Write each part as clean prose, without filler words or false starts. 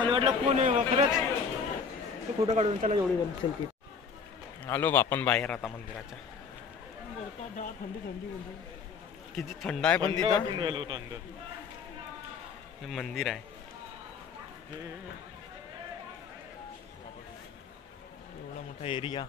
मला वाटलं कोण आहे खरंच. फोटो काढून चला एवढी सेल्फी. आलो आपण बाहेर आता मंदिराच्या. थंडी थंडी किती थंड आहे पण तिथं. हे मंदिर आहे एवढा मोठा एरिया.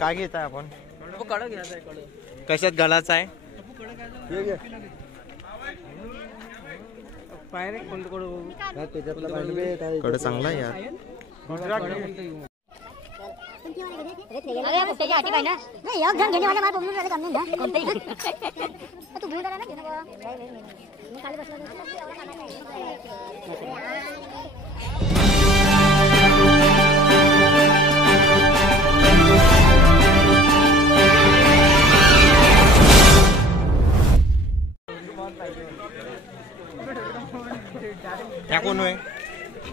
काय घेत आहे आपण. कशात घालायचं आहे. कडे चांगला आहे यार. अरे पुट्ट्याची आटी पाहिजे ना. नाही एक जण घेणे वाला मला बोलून राहिले कमी ना कोणतेही. तू घेऊन आला ना घेणं बाबा. मी खाली बसलो होतो. या कोण आहे.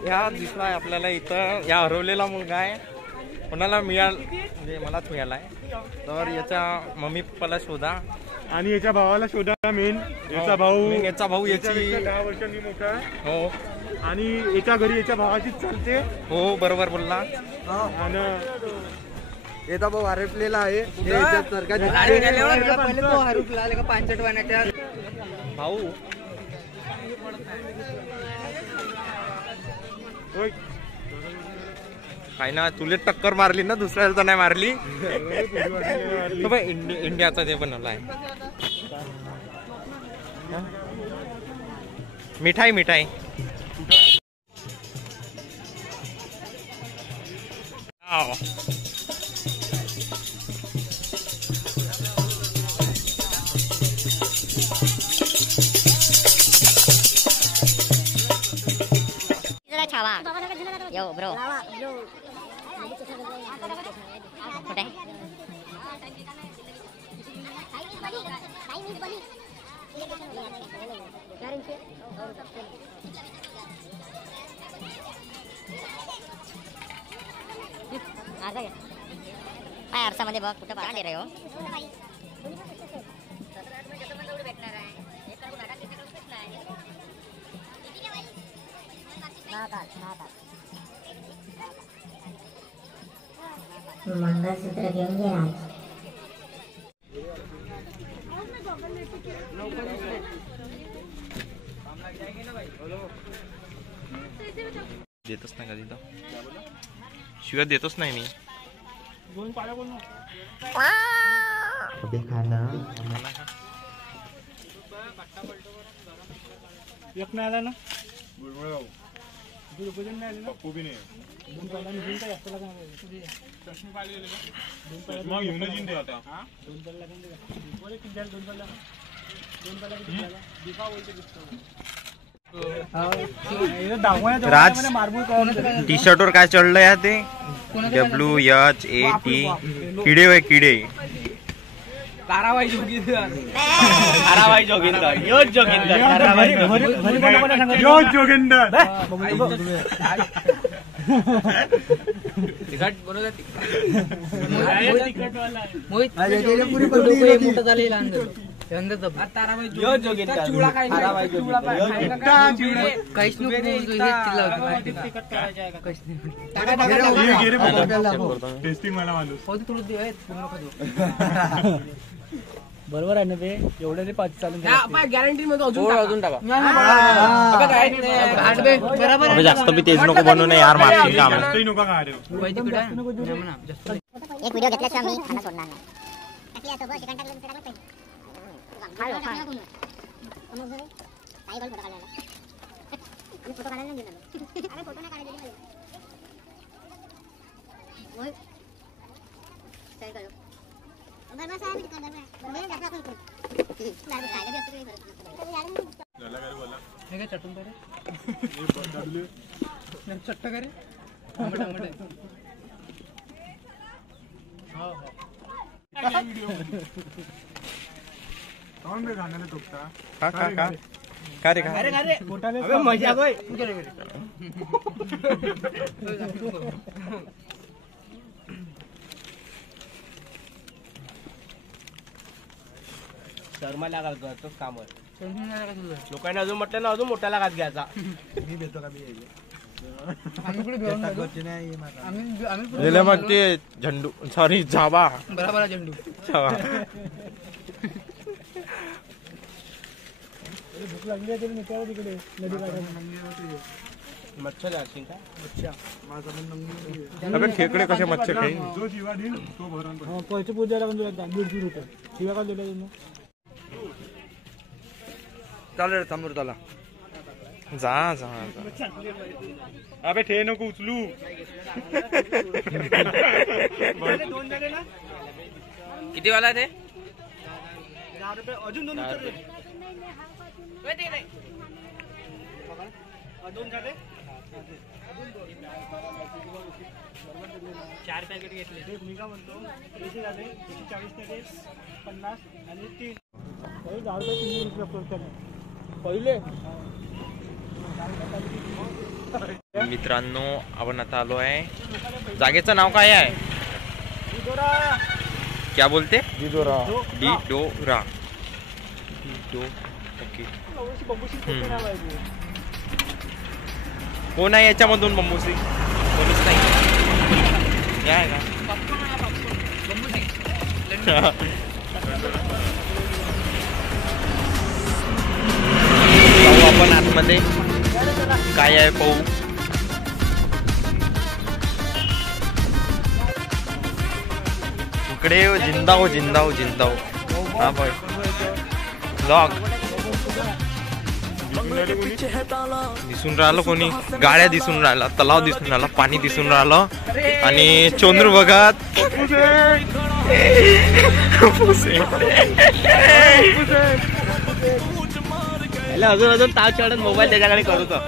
या दिसलाय आपल्याला इथं. या हरवलेला मुलगा आहे. कोणाला म्हणजे मलाच मिळालाय. तर याच्या मम्मी पप्पाला शोधा आणि याच्या भावाला शोधा. मेन याचा भाऊ याची 10 वर्षांनी मोठा आहे. हो आणि याच्या घरी याच्या भावाचीच चालते. हो बरोबर बोलला. आणि याचा भाऊ हरपलेला आहे. भाऊ काय ना तुले टक्कर मारली ना दुसऱ्याला तर नाही मारली. इंडियाचा ते बनवला आहे. मिठाई मिठाई छावा यो ब्रो कुठे काय आरसामध्ये बघ कुठं बाहेर रे हो. मंगळसूत्र घेऊन घे आज. देतच नाही कधी तर. शिवाय देतच नाही मी. एक नाही आला ना. राज टी शर्ट वर काय चढलंय या ते WHAT किडे वय किडे. ताराबाई जोगिंदर. ताराबाई जोगिंदर. योच जोगिंदर. योच जोगिंदर. तिखट बनवला. मोहित मोठं झालेला अंदर. ताराबाई जोगिंदर. चुळा काय ताराबाई जोगिंदर. काहीच टेस्टिंग मला माणूस बरोबर आहे ना ते. एवढे 5 चालून गॅरंटी मध्ये अजून टाका. जास्त बी तेज नको बनवू नये यार. मागची काम एक व्हिडिओ घेतल्याशिवाय मी खाना सोडणार नाही. फोटो काढायला नाही गेलो. अरे फोटो नाही काढायला गेलो. चट्ट करे गाण्याला टोकता. का रे मजा शर्माला घालतो कामवर लोकांनी अजून म्हटलं ना अजून मोठ्याला घात घ्यायचा मी भेटतो का मी मग ते झेंडू सॉरी जावा बरोबर झेंडू भूक लागली आहे तरी निघावं तिकडे नदी काढायला मच्छर असतील का अबे खेकडे कसे मच्छर खाईन जो जीवा देईल तो भरण हा पैसे पूजा लागून तुला 150 रुपये शिवा का दिला तुम्ही चालेल समोर चला जा जा अबे ठे नको उचलू किती वाला ते 10 रुपये अजून 2 उचलले दोन झाले 4 पॅकेट घेतले मी का म्हणतो पैसे झाले 140 मध्ये 50 आणि 3 10 रुपये पहिले मित्रांनो आपण आता आलो आहे जागेचं नाव काय आहे क्या बोलते डिडोरा डिडोरा ओके कोण आहे याच्यामधून बंबूसी कोणीच नाही हे आहे का पाहू आपण आतमध्ये काय आहे पाहू इकडे जिंदाओ जिंदाओ जिंदाओ हा भाई लॉक दिसून राहिलं कोणी गाड्या दिसून राहिला तलाव दिसून राहिला पाणी दिसून राहिलं आणि चोंद्र बघत अजून अजून ताव चढत मोबाईल त्याच्याकडे करू का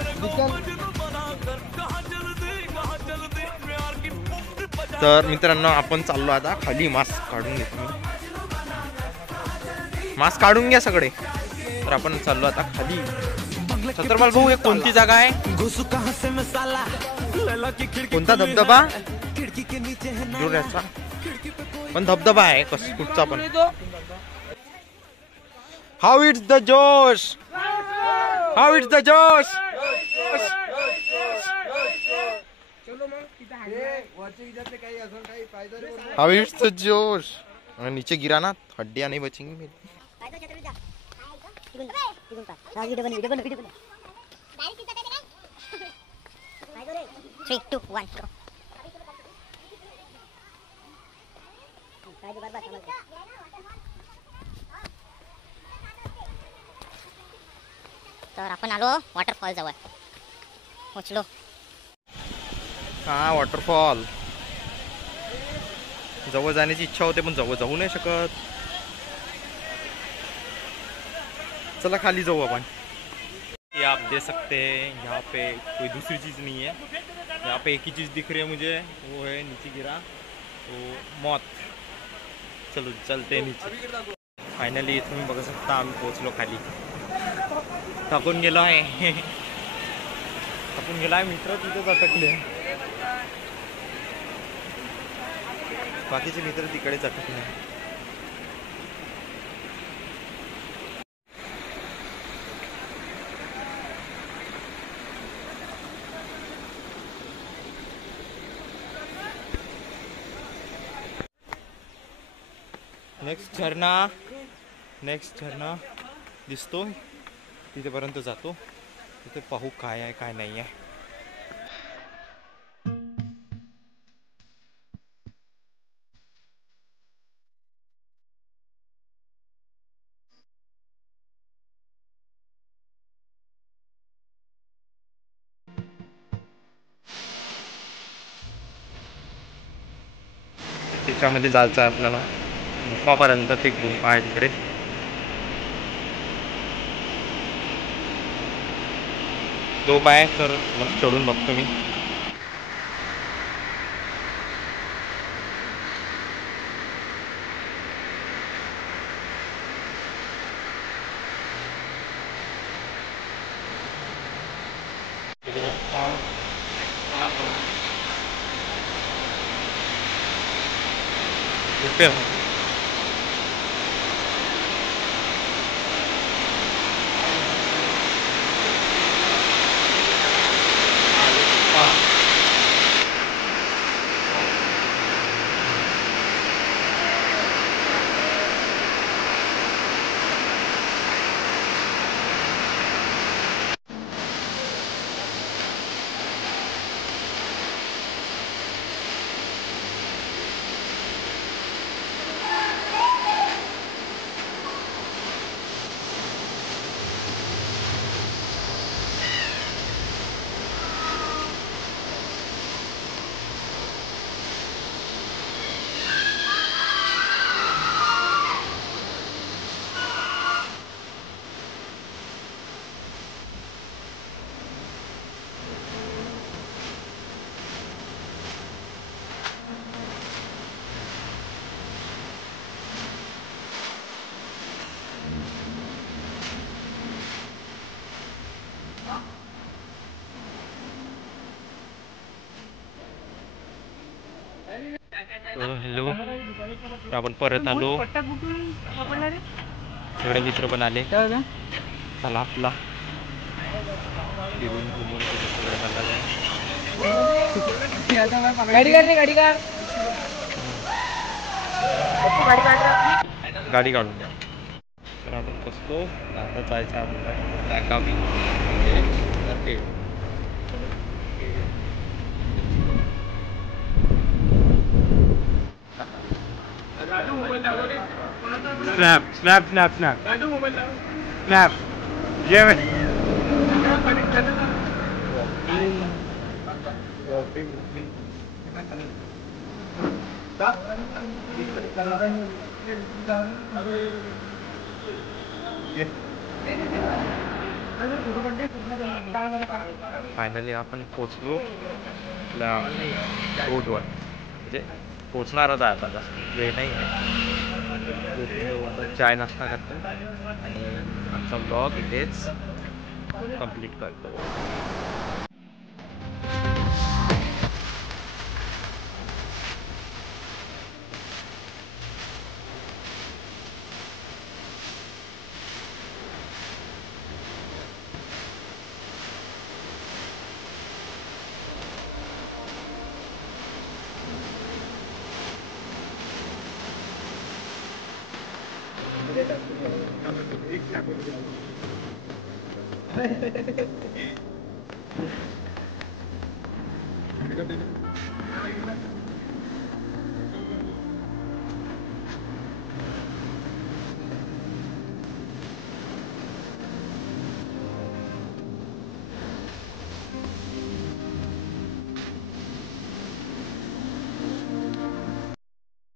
तर मित्रांनो आपण चाललो आता खाली मास्क काढून घेतो मास्क काढून घ्या सगळे तर आपण चाललो आता खाली छत्रपाल भाऊ एक कोणती जागा आहे कोणता धबधबा पण धबधबा आहे कस कुठचा पण हाऊ इट्स द जोश हाऊ इट्स द जोश हाउ इट्स द जोश नीचे गिरा ना हड्डियां नहीं बचेंगी मेरी 3, 2, 1 go. तर आपण आलो वॉटरफॉल जवळ पोचलो हा वॉटरफॉल जवळ जाण्याची इच्छा होते पण जवळ जाऊ नाही शकत चला खाली जाऊ अपन ये आप देख सकते हैं यहाँ पे कोई दूसरी चीज़ नहीं है यहाँ पे एक ही चीज़ दिख रही है मुझे वो है नीचे गिरा तो मौत चलो चलते हैं नीचे फायनली तुम्ही बघू शकता आम्ही पोहोचलो खाली थकून गेलो आहे थकून गेला आहे मित्र तिथेच अटकले बाकीचे मित्र तिकडेच अटकले नेक्स्ट झरणा दिसतो तिथेपर्यंत जातो तिथे पाहू काय आहे काय नाही आहे त्याच्यामध्ये जायचं आहे आपल्याला गुफापर्यंत ते गुफा आहे तिकडे दोप आहे तर मग चढून बघतो मी आपण परत आलो. पट्टा कुठून सापडला रे? सगळे मित्र पण आले. काय झालं? चला आपला फिरून घुमून सगळं झालं. गाडी काढ रे, गाडी काढ. गाडी काढून द्या. तर आपण बसतो. आता जायचं आपल्याला त्या गावी. Okay. Snap snap snap snap snap जेवण फायनली आपण पोचलो आपल्या रोडवर. म्हणजे पोचणारच आहे आता, जास्त वेळ नाही आहे. चाय नाश्ता करतो आणि आमचा ब्लॉग इथेच कंप्लीट करतो.